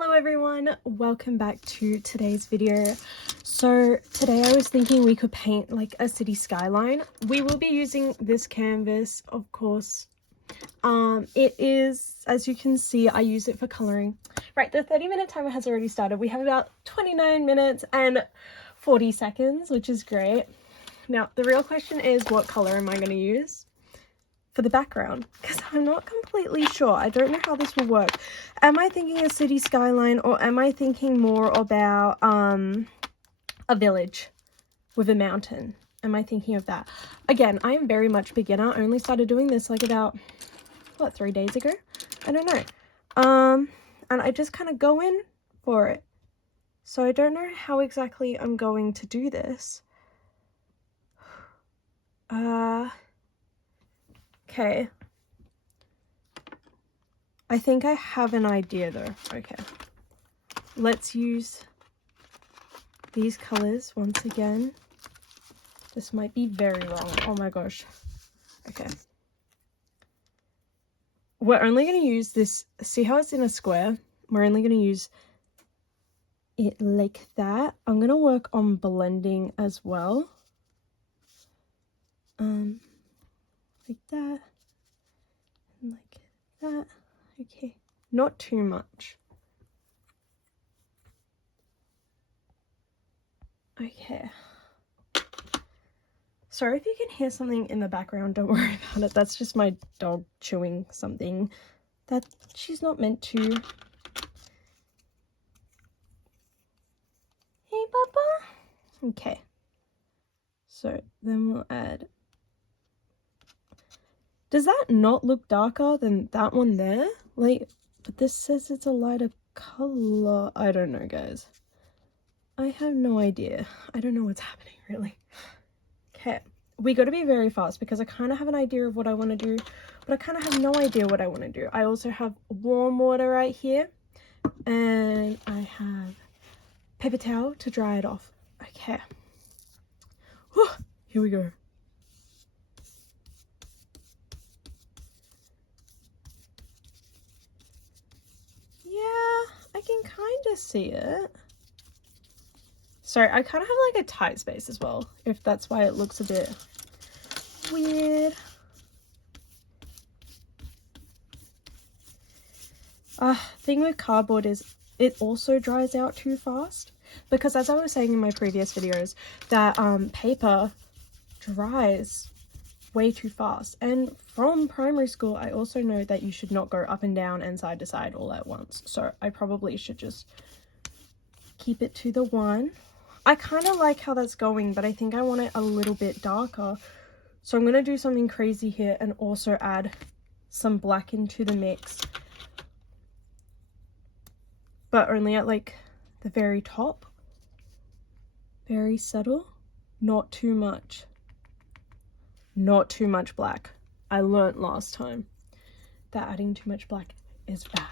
Hello everyone, welcome back to today's video. So today I was thinking we could paint like a city skyline. We will be using this canvas, of course. It is, as you can see, I use it for coloring. Right, the 30-minute timer has already started. We have about 29 minutes and 40 seconds, which is great. Now the real question is, what color am I going to use for the background? Because I'm not completely sure. I don't know how this will work. Am I thinking a city skyline, or am I thinking more about a village with a mountain? Am I thinking of that? Again, I am very much beginner. I only started doing this like about, what, 3 days ago? I don't know. And I just kind of go in for it. So I don't know how exactly I'm going to do this. Okay. I think I have an idea though. Okay. Let's use these colors once again. This might be very wrong. Oh my gosh. Okay. We're only going to use this. See how it's in a square? We're only going to use it like that. I'm going to work on blending as well. Like that. And like that. Okay. Not too much. Okay. Sorry if you can hear something in the background, don't worry about it. That's just my dog chewing something that she's not meant to. Hey, Papa. Okay. So then we'll add. Does that not look darker than that one there? Like, but this says it's a lighter color. I don't know, guys. I have no idea. I don't know what's happening, really. Okay, we got to be very fast because I kind of have an idea of what I want to do, but I kind of have no idea what I want to do. I also have warm water right here, and I have paper towel to dry it off. Okay. Whew, here we go. Yeah, I can kind of see it. Sorry, I kind of have like a tight space as well, if that's why it looks a bit weird. Thing with cardboard is it also dries out too fast, because as I was saying in my previous videos, that paper dries way too fast. And from primary school, I also know that you should not go up and down and side to side all at once. So I probably should just keep it to the one. I kind of like how that's going, but I think I want it a little bit darker. So I'm going to do something crazy here and also add some black into the mix. But only at like the very top. Very subtle. Not too much. Not too much black. I learnt last time that adding too much black is bad.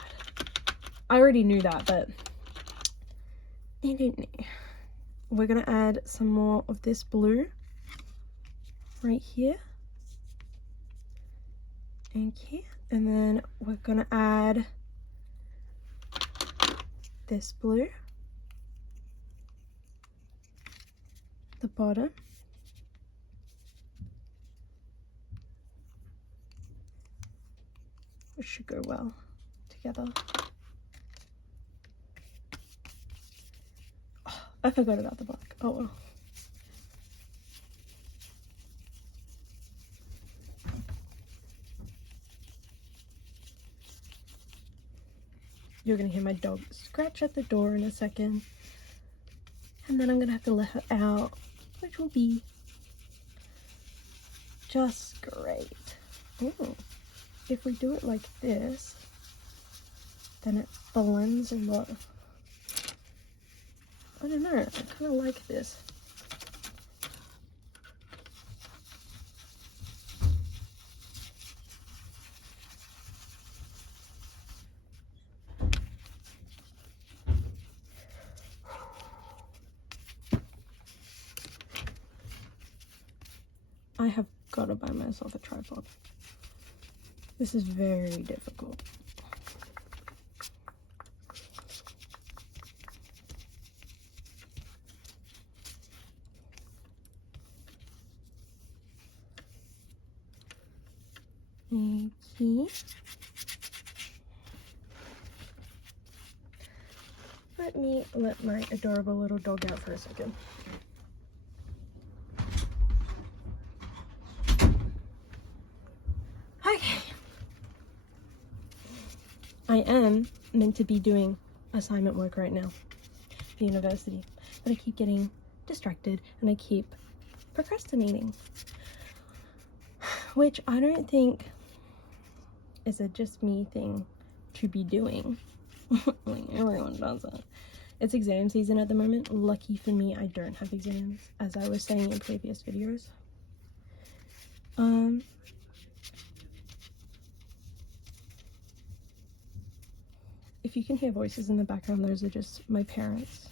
I already knew that, but I don't know. We're going to add some more of this blue right here. Okay, and then we're going to add this blue, the bottom. Which should go well together. Oh, I forgot about the black. Oh well. You're gonna hear my dog scratch at the door in a second. And then I'm gonna have to let her out, which will be just great. Ooh. If we do it like this, then it blends a lot. I don't know, I kind of like this. I have got to buy myself a tripod. This is very difficult. here. Let me let my adorable little dog out for a second. Okay. I am meant to be doing assignment work right now for university, but I keep getting distracted and I keep procrastinating, which I don't think is a just me thing to be doing. Like, everyone does it. It's exam season at the moment. Lucky for me, I don't have exams, as I was saying in previous videos. If you can hear voices in the background, those are just my parents.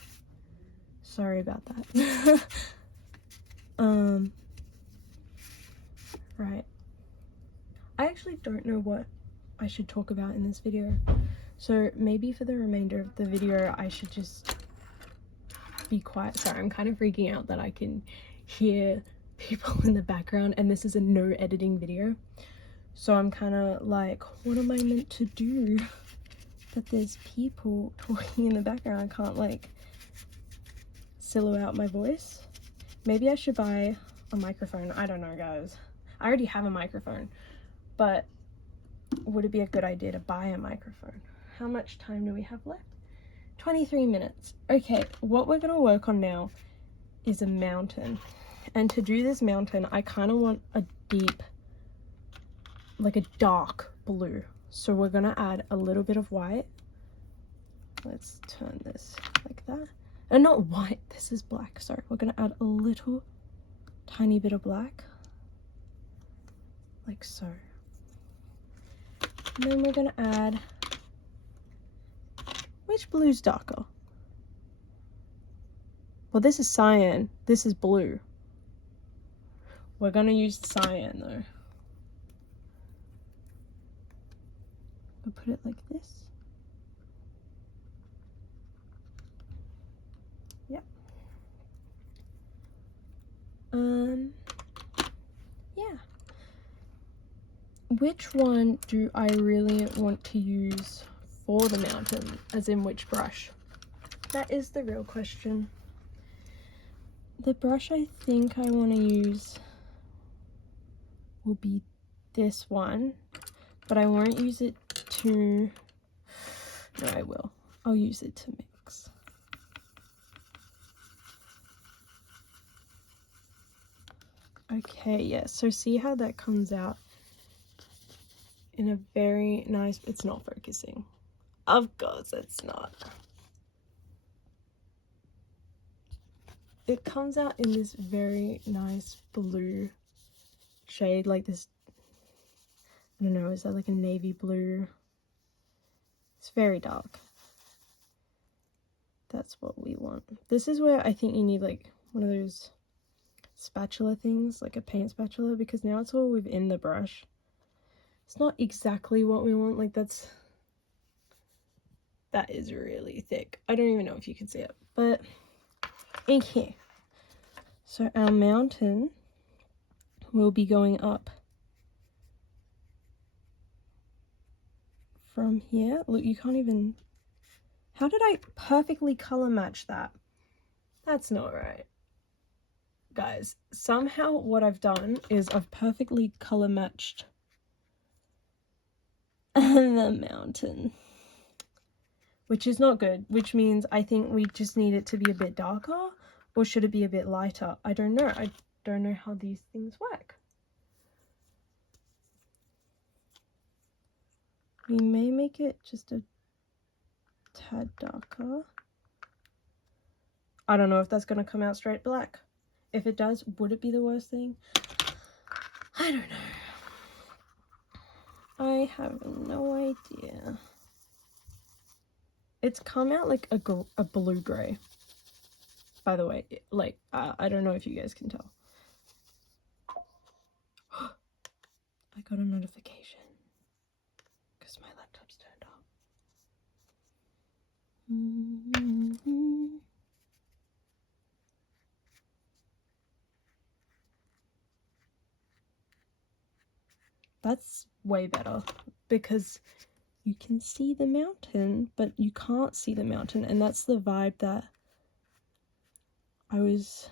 Sorry about that. Right. I actually don't know what I should talk about in this video. So maybe for the remainder of the video, I should just be quiet. Sorry, I'm kind of freaking out that I can hear people in the background, and this is a no editing video. So I'm kind of like, what am I meant to do? But there's people talking in the background. I can't like silhouette out my voice. Maybe I should buy a microphone. I don't know, guys. I already have a microphone, but would it be a good idea to buy a microphone? How much time do we have left? 23 minutes. Okay, what we're gonna work on now is a mountain. And to do this mountain, I kind of want a deep, like a dark blue. So we're gonna add a little bit of white. Let's turn this like that. And not white, this is black. Sorry, we're gonna add a little tiny bit of black. Like so. And then we're gonna add, which blue's darker? Well, this is cyan, this is blue. We're gonna use cyan though. I'll put it like this. Yep. Yeah. Which one do I really want to use for the mountain, as in which brush? That is the real question. The brush I think I want to use will be this one, but I won't use it to, no, I will. I'll use it to mix. Okay, yeah, so see how that comes out in a very nice, it's not focusing. Of course it's not. It comes out in this very nice blue shade, like this, I don't know, is that like a navy blue? It's very dark. That's what we want. This is where I think you need like one of those spatula things, like a paint spatula, because now it's all within the brush. It's not exactly what we want, like that is really thick. I don't even know if you can see it, but in here. So our mountain will be going up from here. Look, you can't even, how did I perfectly color match that? That's not right. Guys, somehow what I've done is I've perfectly color matched the mountain, which is not good, which means I think we just need it to be a bit darker, or should it be a bit lighter? I don't know. I don't know how these things work. We may make it just a tad darker. I don't know if that's going to come out straight black. If it does, would it be the worst thing? I don't know. I have no idea. It's come out like a blue gray, by the way. Like, I don't know if you guys can tell. I got a notification because my laptop's turned off. That's way better because you can see the mountain, but you can't see the mountain, and that's the vibe that I was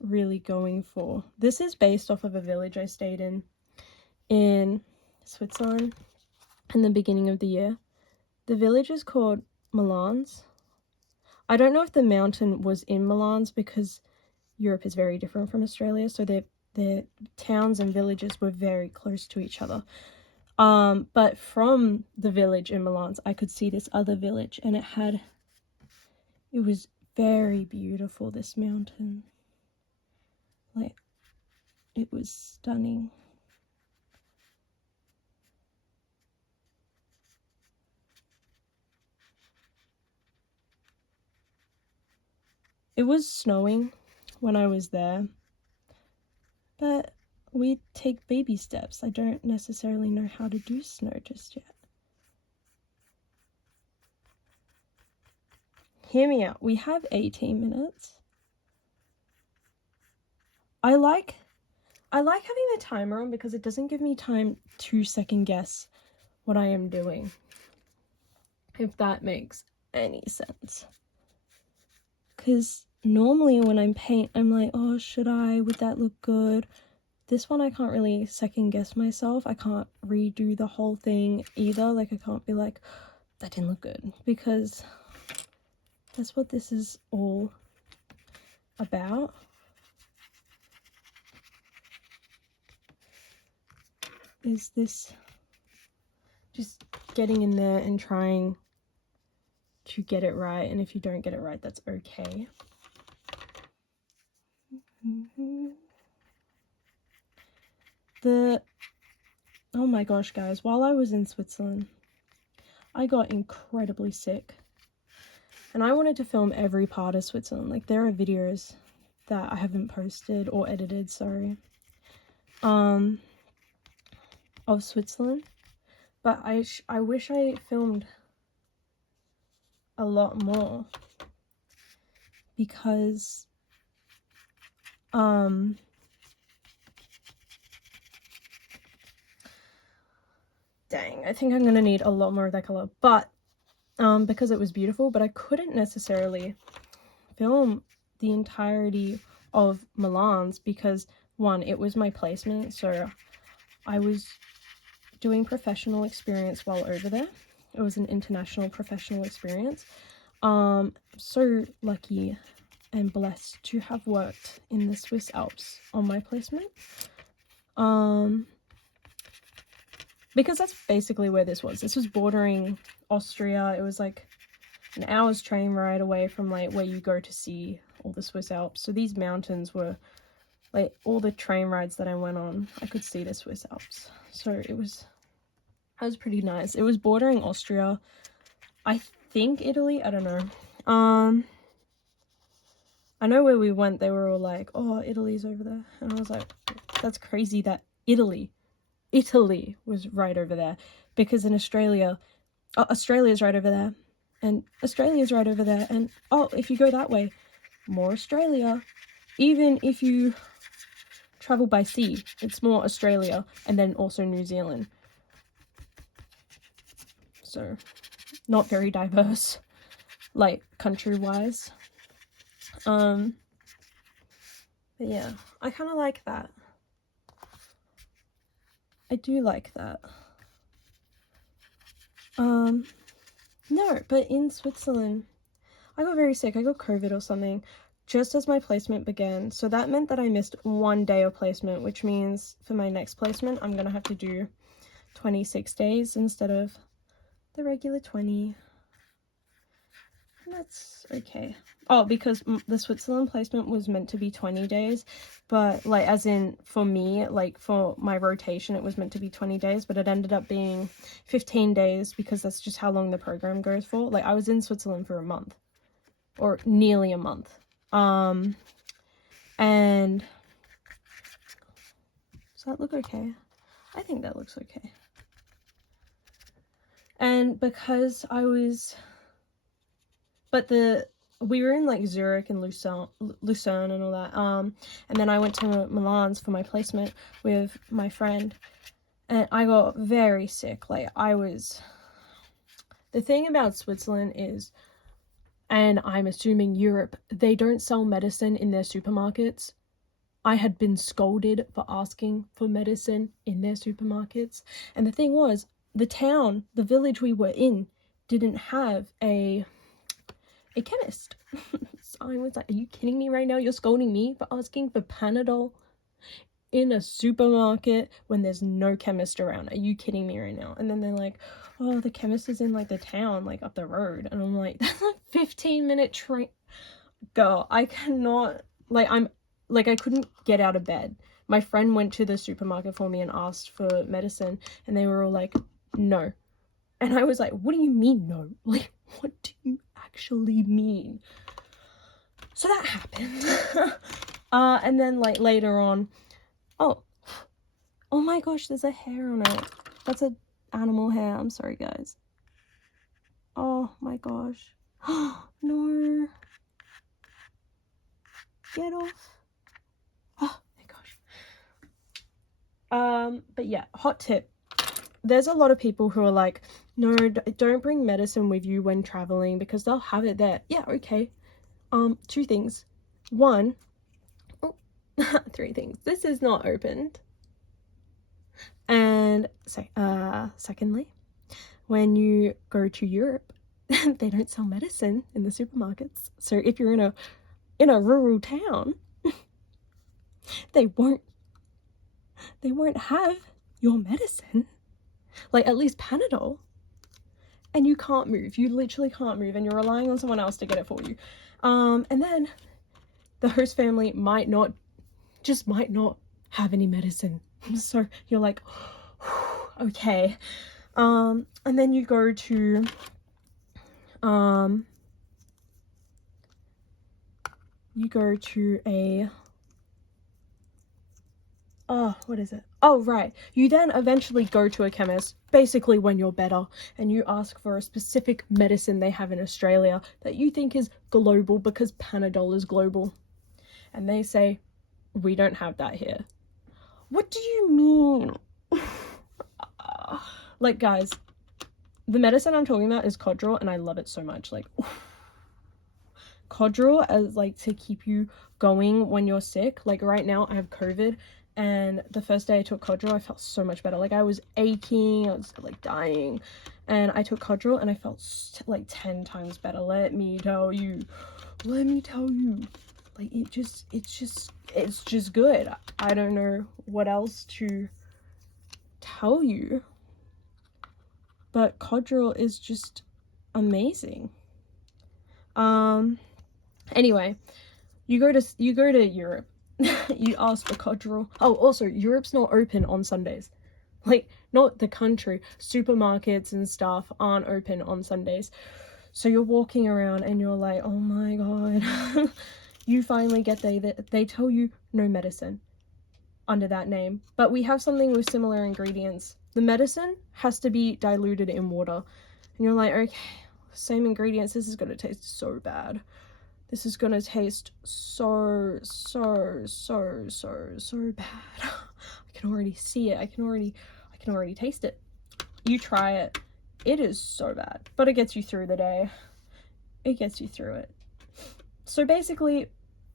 really going for. This is based off of a village I stayed in Switzerland in the beginning of the year. The village is called Milans. I don't know if the mountain was in Milans because Europe is very different from Australia, so their towns and villages were very close to each other. But from the village in Milans, I could see this other village, and it was very beautiful, this mountain. Like, it was stunning. It was snowing when I was there, but we take baby steps. I don't necessarily know how to do snow just yet. Hear me out. We have 18 minutes. I like having the timer on because it doesn't give me time to second guess what I am doing, if that makes any sense. Because normally when I'm paint, I'm like, oh, would that look good? This one I can't really second guess myself. I can't redo the whole thing either. Like, I can't be like, that didn't look good, because that's what this is all about. Is this just getting in there and trying to get it right, and if you don't get it right, that's okay. Oh my gosh, guys, while I was in Switzerland, I got incredibly sick, and I wanted to film every part of Switzerland. Like, there are videos that I haven't posted or edited, sorry, of Switzerland, but I wish I filmed a lot more, because dang, I think I'm gonna need a lot more of that color, but because it was beautiful, but I couldn't necessarily film the entirety of Milan's because, one, it was my placement, so I was doing professional experience while over there. It was an international professional experience. So lucky and blessed to have worked in the Swiss Alps on my placement. Because that's basically where this was. This was bordering Austria. It was like an hour's train ride away from like where you go to see all the Swiss Alps. So these mountains were like, all the train rides that I went on, I could see the Swiss Alps. So that was pretty nice. It was bordering Austria. I think Italy, I don't know. I know where we went, they were all like, oh, Italy's over there. And I was like, that's crazy that Italy was right over there, because in Australia's right over there, and Australia's right over there, and oh, if you go that way, more Australia. Even if you travel by sea, it's more Australia, and then also New Zealand. So, not very diverse, like, country-wise. But yeah, I kind of like that. I do like that. No, but in Switzerland, I got very sick. I got COVID or something just as my placement began. So that meant that I missed 1 day of placement, which means for my next placement, I'm going to have to do 26 days instead of the regular 20. And that's okay. Oh, because the Switzerland placement was meant to be 20 days, but like, as in for me, like for my rotation, it was meant to be 20 days, but it ended up being 15 days because that's just how long the program goes for. Like, I was in Switzerland for a month, or nearly a month. And does that look okay? I think that looks okay. And because I was, but the we were in like Zurich and Lucerne and all that. And then I went to Milan's for my placement with my friend, and I got very sick. Like, the thing about Switzerland is, and I'm assuming Europe, they don't sell medicine in their supermarkets. I had been scolded for asking for medicine in their supermarkets. And the thing was, the village we were in, didn't have a chemist. So I was like, are you kidding me right now? You're scolding me for asking for Panadol in a supermarket when there's no chemist around. Are you kidding me right now? And then they're like, oh, the chemist is in like the town, like up the road. And I'm like, that's a 15-minute train. Girl, I cannot, I couldn't get out of bed. My friend went to the supermarket for me and asked for medicine, and they were all like, no. And I was like, what do you mean no? Like, what do you actually mean? So that happened. And then like later on, oh my gosh, there's a hair on it. That's an animal hair. I'm sorry, guys. Oh my gosh. No. Get off. Oh my gosh. But yeah, hot tip. There's a lot of people who are like, no, don't bring medicine with you when traveling because they'll have it there. Yeah, okay. 2 things. 1, 3 things. This is not opened. And secondly, when you go to Europe, they don't sell medicine in the supermarkets. So if you're in a rural town, they won't have your medicine. Like, at least Panadol. And you can't move. You literally can't move, and you're relying on someone else to get it for you. And then the host family might not have any medicine. So you're like, okay. And then you go to what is it? Oh, right. You then eventually go to a chemist, basically when you're better, and you ask for a specific medicine they have in Australia that you think is global because Panadol is global. And they say, we don't have that here. What do you mean? Like, guys, the medicine I'm talking about is Codral, and I love it so much. Like, Codral as like to keep you going when you're sick. Like right now I have COVID, and the first day I took Codral, I felt so much better. Like, I was aching, I was like dying, and I took Codral and I felt like 10 times better. Let me tell you. Like, it's just good. I don't know what else to tell you, but Codral is just amazing. Anyway, you go to Europe. You ask for Codral. Oh, also, Europe's not open on Sundays. Like, not the country. Supermarkets and stuff aren't open on Sundays. So you're walking around and you're like, oh my god. You finally get they tell you no medicine under that name. But we have something with similar ingredients. The medicine has to be diluted in water. And you're like, okay, same ingredients. This is going to taste so bad. This is going to taste so bad. I can already see it. I can already taste it. You try it. It is so bad. But it gets you through the day. It gets you through it. So basically,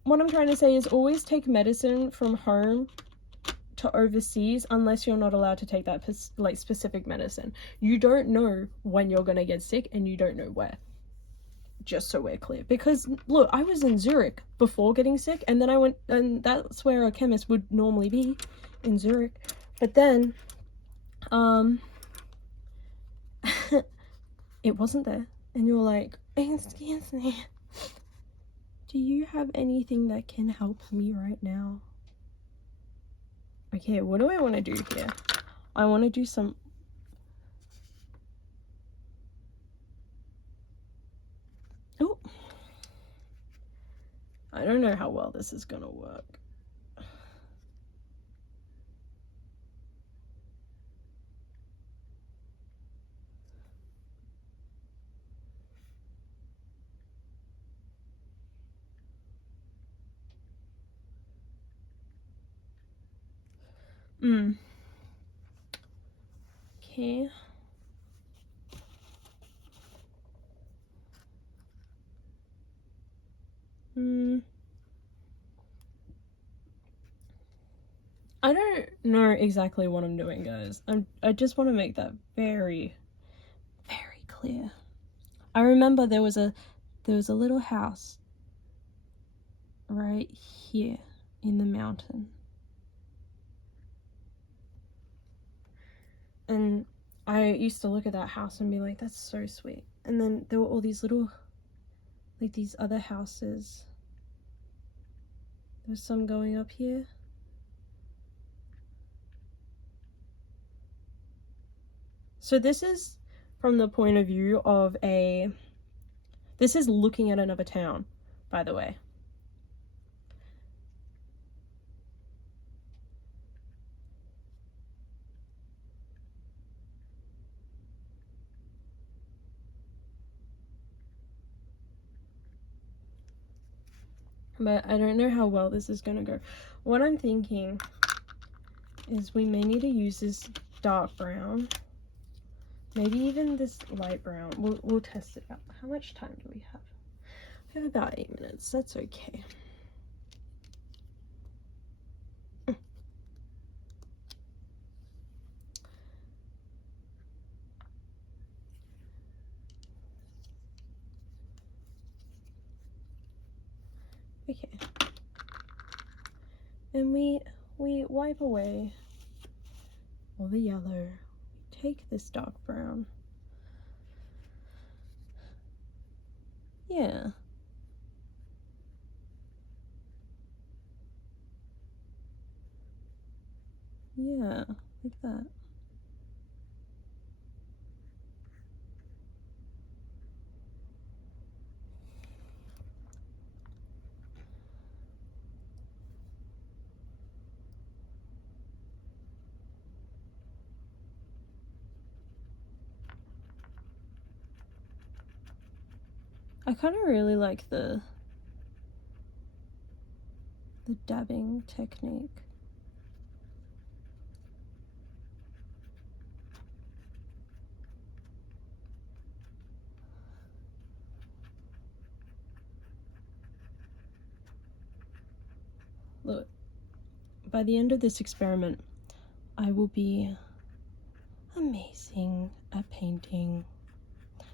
what I'm trying to say is always take medicine from home to overseas unless you're not allowed to take that like specific medicine. You don't know when you're going to get sick, and you don't know where. Just so we're clear. Because look, I was in Zurich before getting sick, and then I went, and that's where a chemist would normally be, in Zurich. But then it wasn't there, and you're like, excuse me, do you have anything that can help me right now? Okay, what do I want to do here? I want to do some... Oh, I don't know how well this is gonna work. Okay. I don't know exactly what I'm doing, guys. I just want to make that very, very clear. I remember there was a little house right here in the mountain. And I used to look at that house and be like, that's so sweet. And then there were all these little, like these other houses. There's some going up here. So this is from the point of view of this is looking at another town, by the way. But I don't know how well this is gonna go. What I'm thinking is we may need to use this dark brown. Maybe even this light brown. We'll test it out. How much time do we have? We have about 8 minutes. That's okay. Okay. And we wipe away all the yellow. Take this dark brown. Yeah. Yeah, like that. I kind of really like the dabbing technique. Look, by the end of this experiment, I will be amazing at painting.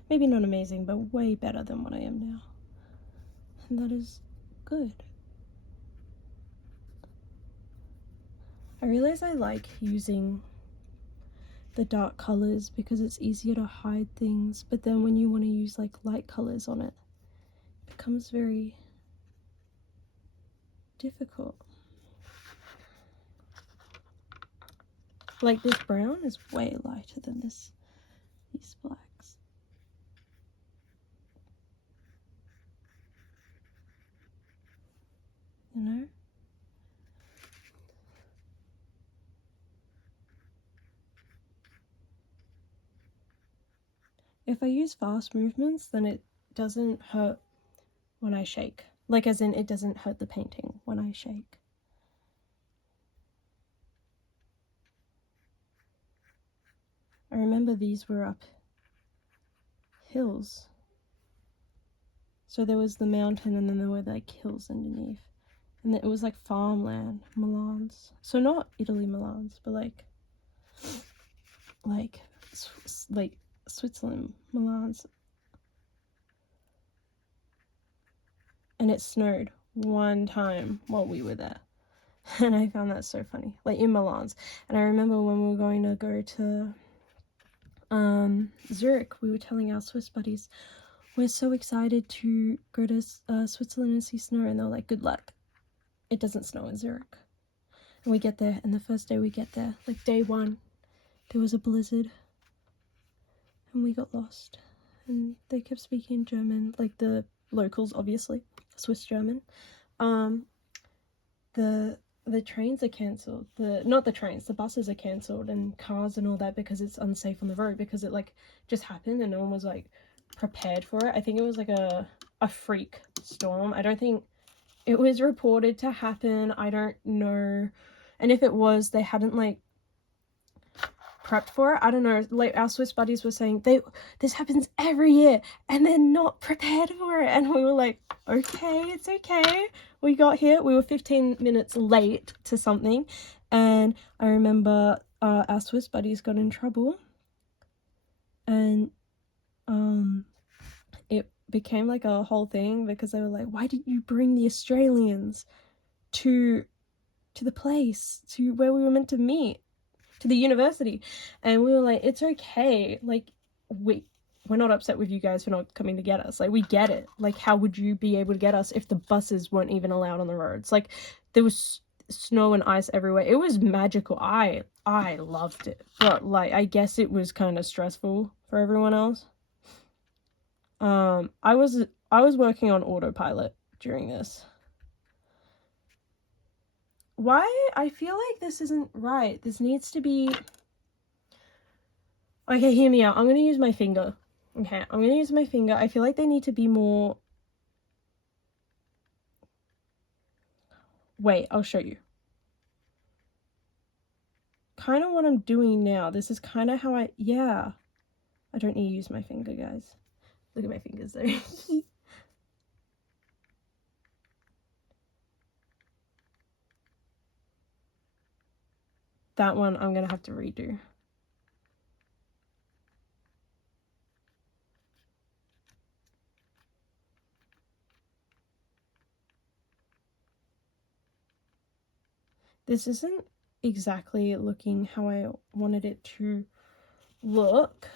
Maybe not amazing, but way better than what I am now. And that is good. I realize I like using the dark colors because it's easier to hide things, but then when you want to use like light colors on it, it becomes very difficult. Like this brown is way lighter than these blacks. You know? If I use fast movements, then it doesn't hurt when I shake. Like as in, it doesn't hurt the painting when I shake. I remember these were up hills. So there was the mountain and then there were like hills underneath. And it was like farmland, Milans. So not Italy Milans, but like Switzerland Milans. And it snowed one time while we were there. And I found that so funny, like in Milans. And I remember when we were going to go to Zurich, we were telling our Swiss buddies, we're so excited to go to Switzerland and see snow. And they're like, good luck. It doesn't snow in Zurich. And we get there, and the first day we get there, like day one, there was a blizzard. And we got lost. And they kept speaking German, like the locals, obviously, Swiss German. The trains are cancelled. Not the trains, the buses are cancelled, and cars and all that, because it's unsafe on the road, because it like just happened and no one was like prepared for it. I think it was like a freak storm. I don't think it was reported to happen. I don't know And if it was, they hadn't like prepped for it. I don't know, like our Swiss buddies were saying this happens every year and they're not prepared for it, and we were like, okay, it's okay. We got here, we were 15 minutes late to something, and I remember our Swiss buddies got in trouble, and it became like a whole thing because they were like, why didn't you bring the Australians to the place, to where we were meant to meet, to the university? And we were like, it's okay, like we're not upset with you guys for not coming to get us, like we get it, like how would you be able to get us if the buses weren't even allowed on the roads? Like there was snow and ice everywhere. It was magical. I loved it, but like I guess it was kind of stressful for everyone else. I was working on autopilot during this. Why? I feel like this isn't right. This needs to be... Okay, hear me out. I'm gonna use my finger. Okay, I'm gonna use my finger. I feel like they need to be more... Wait, I'll show you. Kind of what I'm doing now. This is kind of how I... Yeah. I don't need to use my finger, guys. Look at my fingers, though. That one I'm gonna have to redo. This isn't exactly looking how I wanted it to look,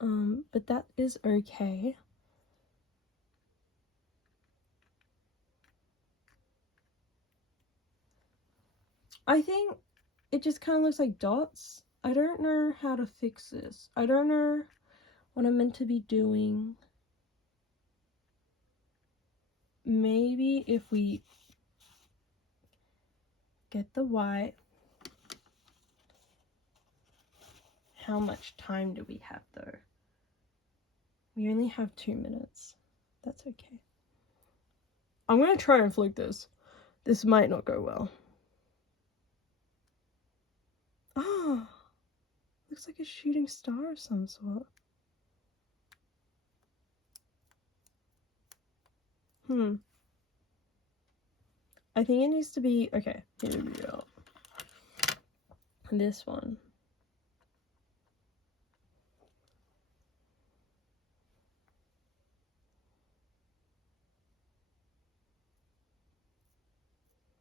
but that is okay. I think it just kind of looks like dots. I don't know how to fix this. I don't know what I'm meant to be doing. Maybe if we get the white. How much time do we have though? We only have 2 minutes. That's okay. I'm gonna try and fluke this. This might not go well. Oh, looks like a shooting star of some sort. I think it needs to be... Okay, here we go. This one.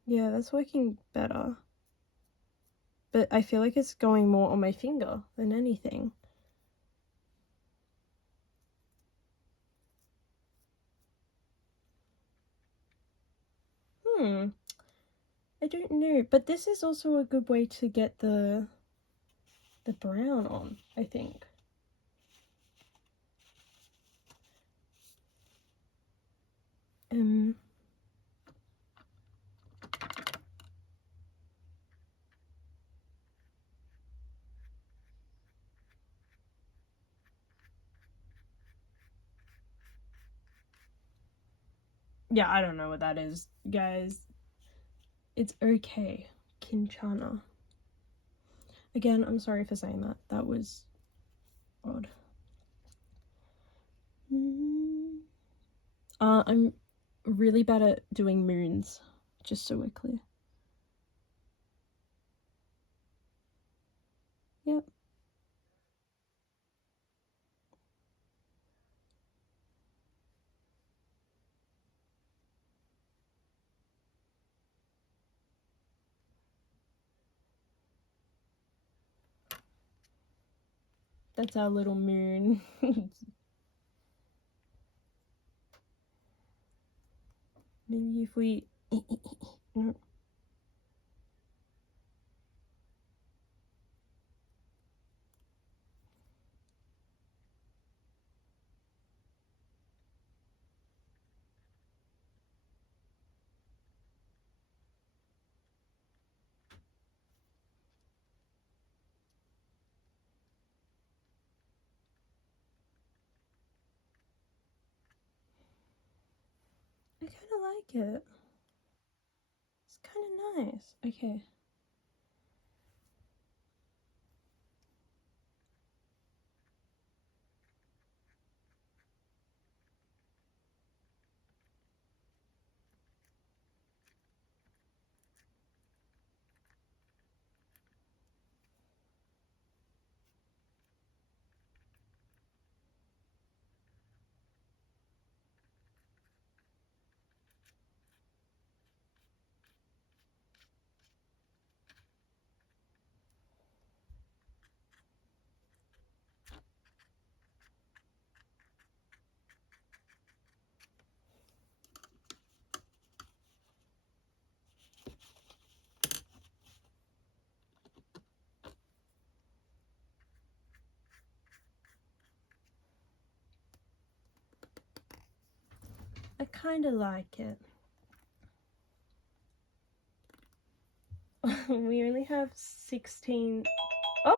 Yeah, that's working better. But I feel like it's going more on my finger than anything. I don't know. But this is also a good way to get the brown on, I think. Yeah, I don't know what that is, guys. It's okay. Kinchana. Again, I'm sorry for saying that. That was odd. I'm really bad at doing moons, just so we're clear. Yep. That's our little moon. Maybe if we... No. I kind of like it. It's kind of nice. Okay. I kind of like it. We only have 16